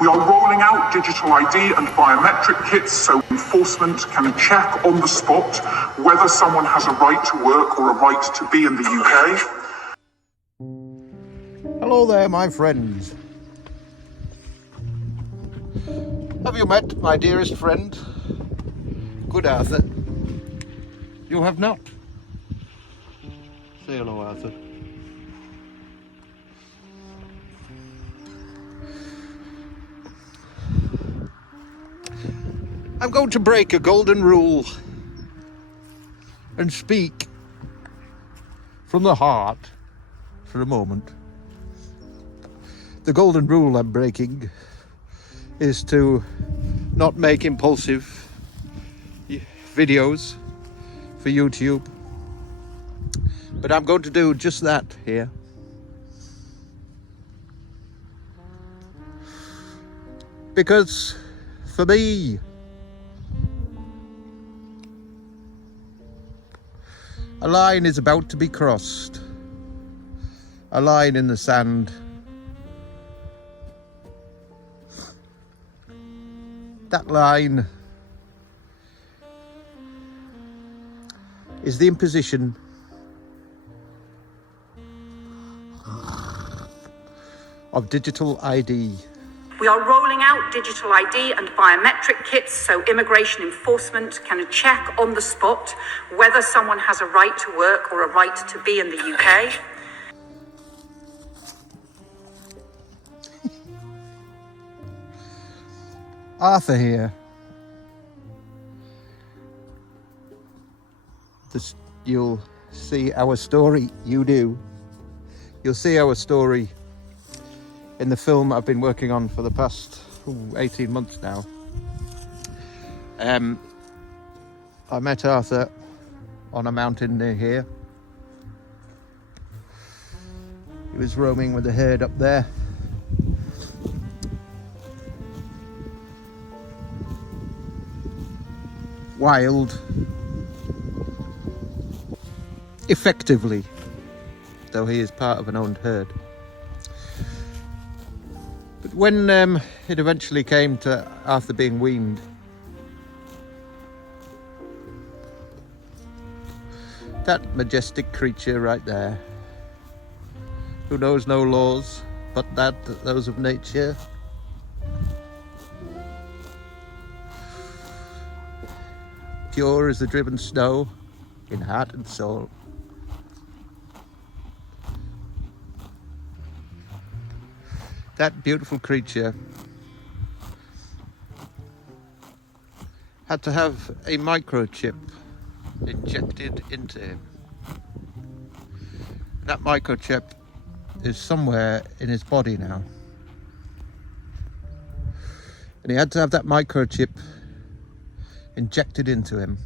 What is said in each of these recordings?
We are rolling out digital ID and biometric kits so enforcement can check on the spot whether someone has a right to work or a right to be in the UK. Hello there, my friends. Have you met my dearest friend, good Arthur? You have not. Say hello, Arthur. I'm going to break a golden rule and speak from the heart for a moment. The golden rule I'm breaking is to not make impulsive videos for YouTube, but I'm going to do just that here. Because for me, a line is about to be crossed, a line in the sand. That line is the imposition of digital ID. We are rolling out digital ID and biometric kits so immigration enforcement can check on the spot whether someone has a right to work or a right to be in the UK. Arthur here. You'll see our story, you do. You'll see our story in the film I've been working on for the past 18 months now. I met Arthur on a mountain near here. He was roaming with a herd up there. Wild, effectively, though he is part of an owned herd. But when it eventually came to Arthur being weaned, that majestic creature right there, who knows no laws but those of nature, pure as the driven snow in heart and soul. That beautiful creature had to have a microchip injected into him. That microchip is somewhere in his body now. And he had to have that microchip injected into him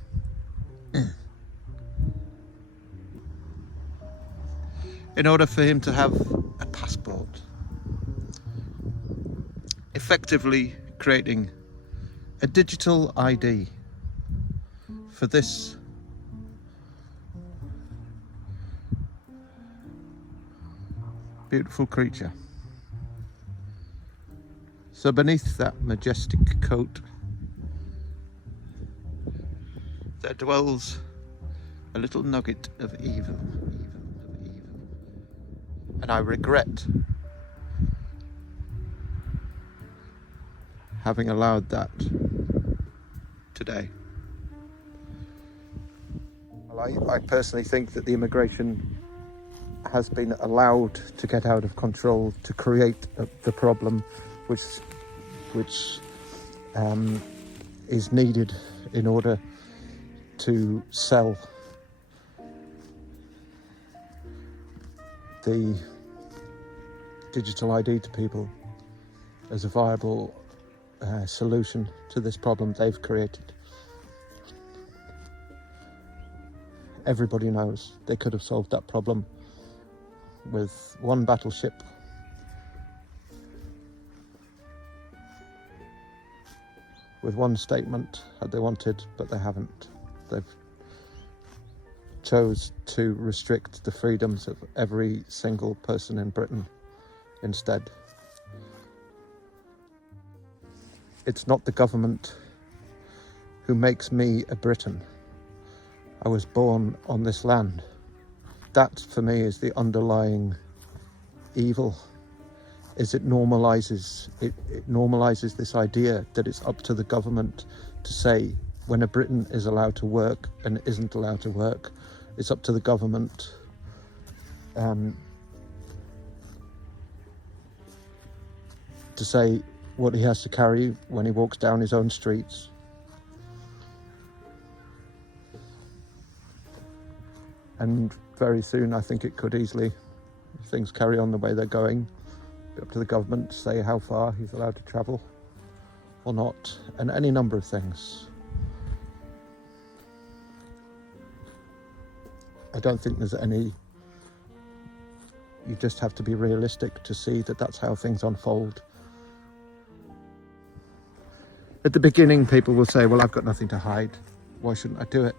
in order for him to have a passport, effectively creating a digital ID for this beautiful creature. So beneath that majestic coat there dwells a little nugget of evil. And I regret having allowed that today. Well, I personally think that the immigration has been allowed to get out of control, to create the problem which is needed in order to sell the digital ID to people as a viable solution to this problem they've created. Everybody knows they could have solved that problem with one battleship, with one statement had they wanted, but they haven't. They've chose to restrict the freedoms of every single person in Britain instead. it's not the government who makes me a Briton. I was born on this land. That, for me, is the underlying evil. Is it normalizes this idea that it's up to the government to say when a Briton is allowed to work and isn't allowed to work. It's up to the government to say what he has to carry when he walks down his own streets. And very soon, I think it could easily, if things carry on the way they're going, be up to the government to say how far he's allowed to travel or not, and any number of things. I don't think there's any, you just have to be realistic to see that that's how things unfold. At the beginning, people will say, well, I've got nothing to hide. Why shouldn't I do it?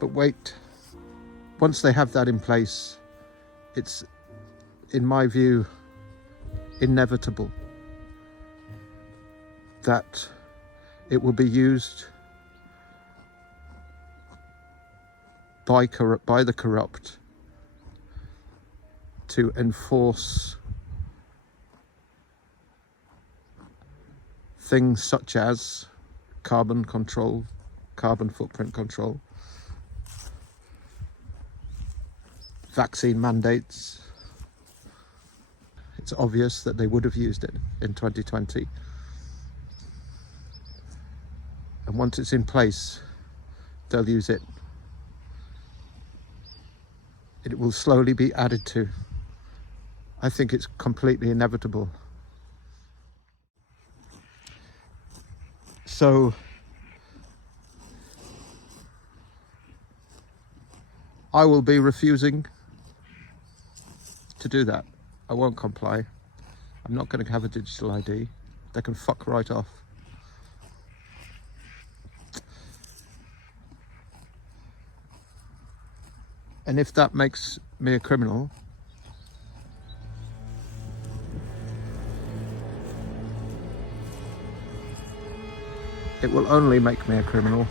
But wait, once they have that in place, it's, in my view, inevitable that it will be used by the corrupt to enforce things such as carbon control, carbon footprint control, vaccine mandates. It's obvious that they would have used it in 2020. And once it's in place, they'll use it. It will slowly be added to. I think it's completely inevitable. So I will be refusing to do that. I won't comply. I'm not going to have a digital ID. They can fuck right off. And if that makes me a criminal, it will only make me a criminal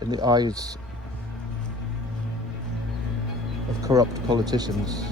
in the eyes of corrupt politicians.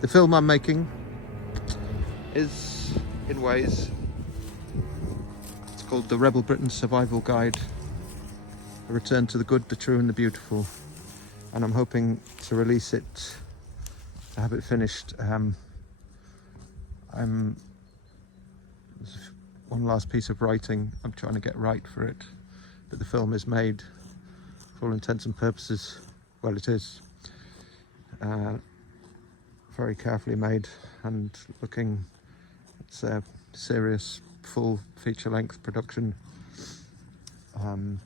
The film I'm making is, in ways, it's called The Rebel Britain Survival Guide, a return to the good, the true and the beautiful. And I'm hoping to release it, to have it finished. There's one last piece of writing I'm trying to get right for it, but the film is made, for all intents and purposes, well, it is. Very carefully made and looking, it's a serious full feature-length production, and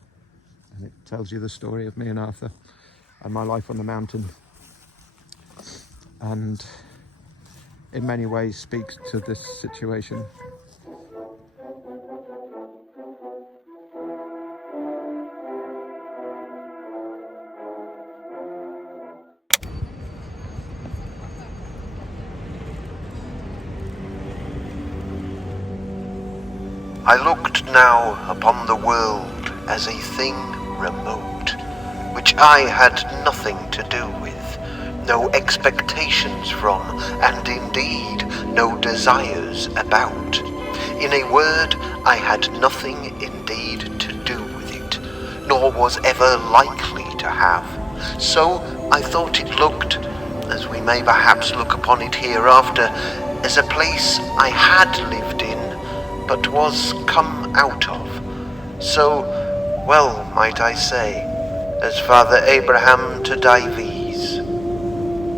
it tells you the story of me and Arthur and my life on the mountain, and in many ways speaks to this situation. I looked now upon the world as a thing remote, which I had nothing to do with, no expectations from, and indeed no desires about. In a word, I had nothing indeed to do with it, nor was ever likely to have. So I thought it looked, as we may perhaps look upon it hereafter, as a place I had lived in, but was come out of. So, well might I say, as Father Abraham to Dives,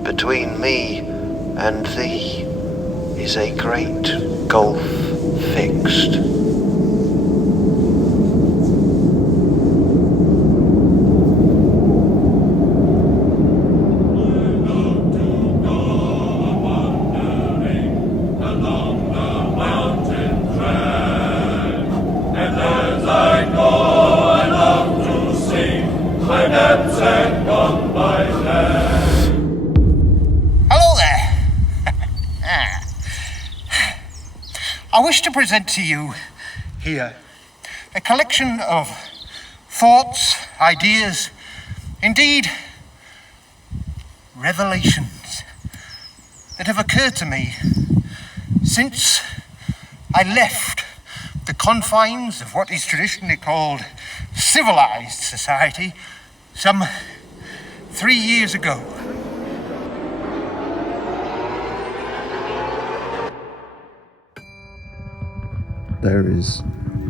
between me and thee is a great gulf fixed. Hello there. I wish to present to you here a collection of thoughts, ideas, indeed revelations that have occurred to me since I left the confines of what is traditionally called civilized society some 3 years ago. There is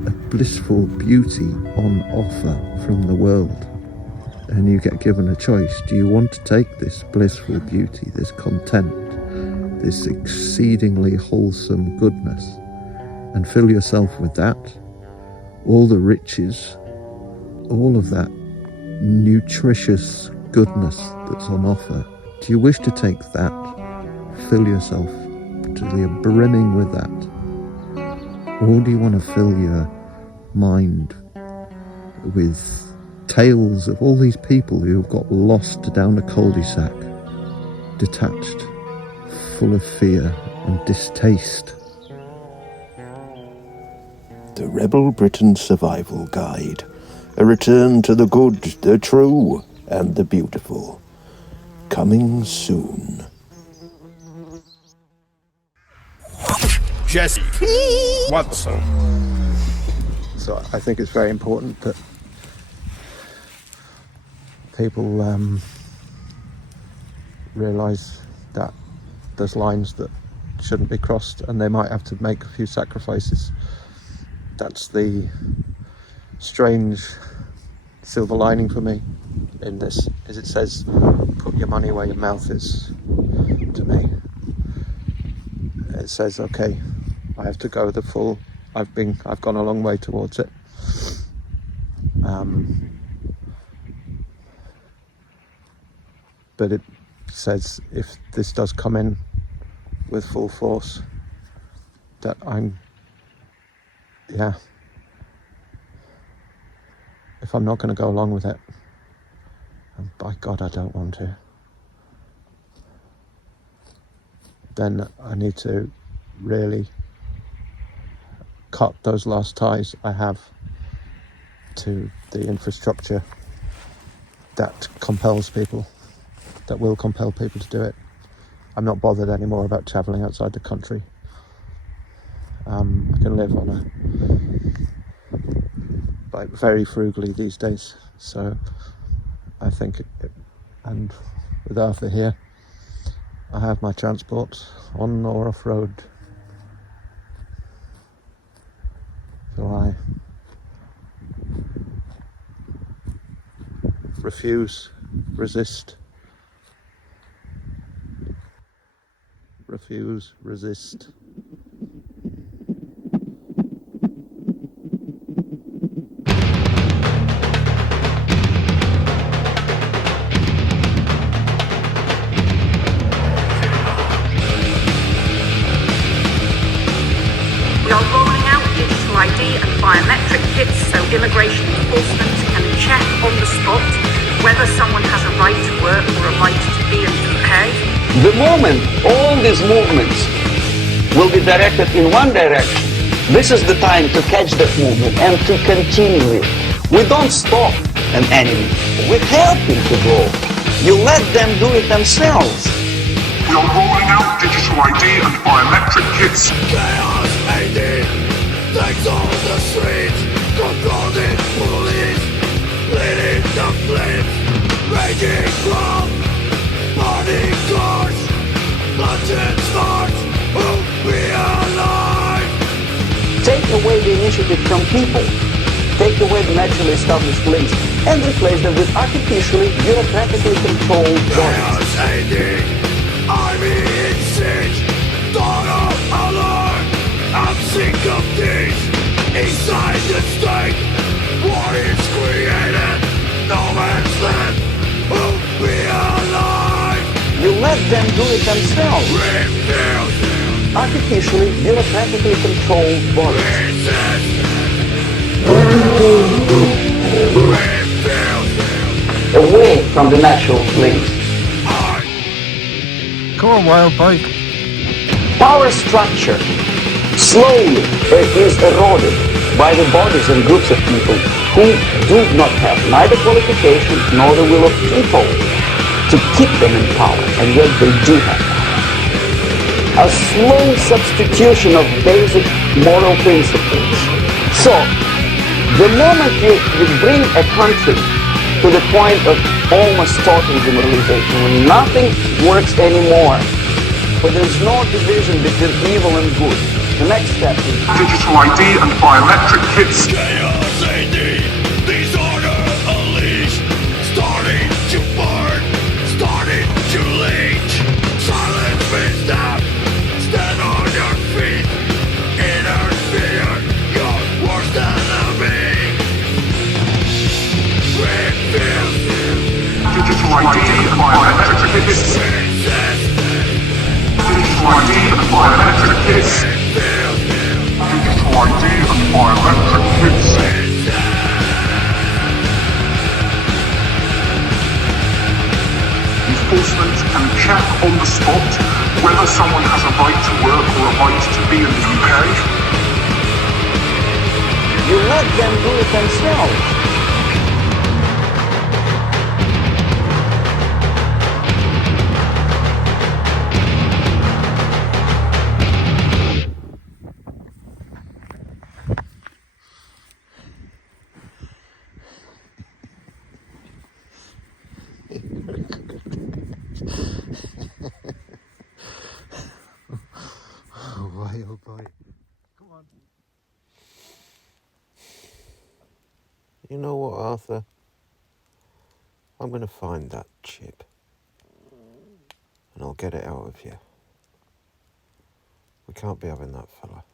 a blissful beauty on offer from the world, and you get given a choice. Do you want to take this blissful beauty, this content, this exceedingly wholesome goodness, and fill yourself with that, all the riches, all of that nutritious goodness that's on offer? Do you wish to take that, fill yourself to the brimming with that? Or do you want to fill your mind with tales of all these people who have got lost down a cul-de-sac, detached, full of fear and distaste? The Rebel Britain Survival Guide. A return to the good, the true, and the beautiful. Coming soon. Jesse Watson. So I think it's very important that people realise that there's lines that shouldn't be crossed, and they might have to make a few sacrifices. That's the strange silver lining for me in this, as it says, put your money where your mouth is. To me, it says, okay, I have to go the full. I've gone a long way towards it. But it says, if this does come in with full force, that if I'm not going to go along with it, and by God I don't want to, then I need to really cut those last ties I have to the infrastructure that will compel people to do it. I'm not bothered anymore about travelling outside the country. I can live very frugally these days, so I think and with Arthur here, I have my transport on or off road. So I refuse, resist, We are rolling out digital ID and biometric kits so immigration enforcement can check on the spot whether someone has a right to work or a right to be in the UK. The moment all these movements will be directed in one direction, this is the time to catch that movement and to continue it. We don't stop an enemy, we help him to go. You let them do it themselves. We are rolling out digital ID and biometric kits. Chaos ID! So the streets, controlling police, leading the flames, raging crowd, burning cars, bloodshed starts, who we alive. Take away the initiative from people. Take away the naturally established links and replace them with artificially, bureaucratically controlled bodies. Chaos army in siege, total alert. I'm sick of this. Inside the state, war is created. No man's land will be alive. You let them do it themselves. Refuse. Artificially, bureaucratically controlled bodies. Resist. Away from the natural links. Come on, wild boy. Power structure slowly is eroded by the bodies and groups of people who do not have neither qualifications nor the will of people to keep them in power, and yet they do have power. A slow substitution of basic moral principles. So, the moment you bring a country to the point of almost total generalization, when nothing works anymore, when there's no division between evil and good, the next step is Digital ID and biometric kits. Chaos AD, disorder unleashed, starting to burn, starting to leech. Silence means death, stand on your feet. Interfere, you're worse than enemy. Refuse. Digital ID and biometric kits. Resist. Digital ID and biometric kits. Digital ID and biometric kits. Enforcement can check on the spot whether someone has a right to work or a right to be in the UK. you let them do it themselves. Wild boy. Come on. You know what, Arthur? I'm going to find that chip. And I'll get it out of you. We can't be having that fella.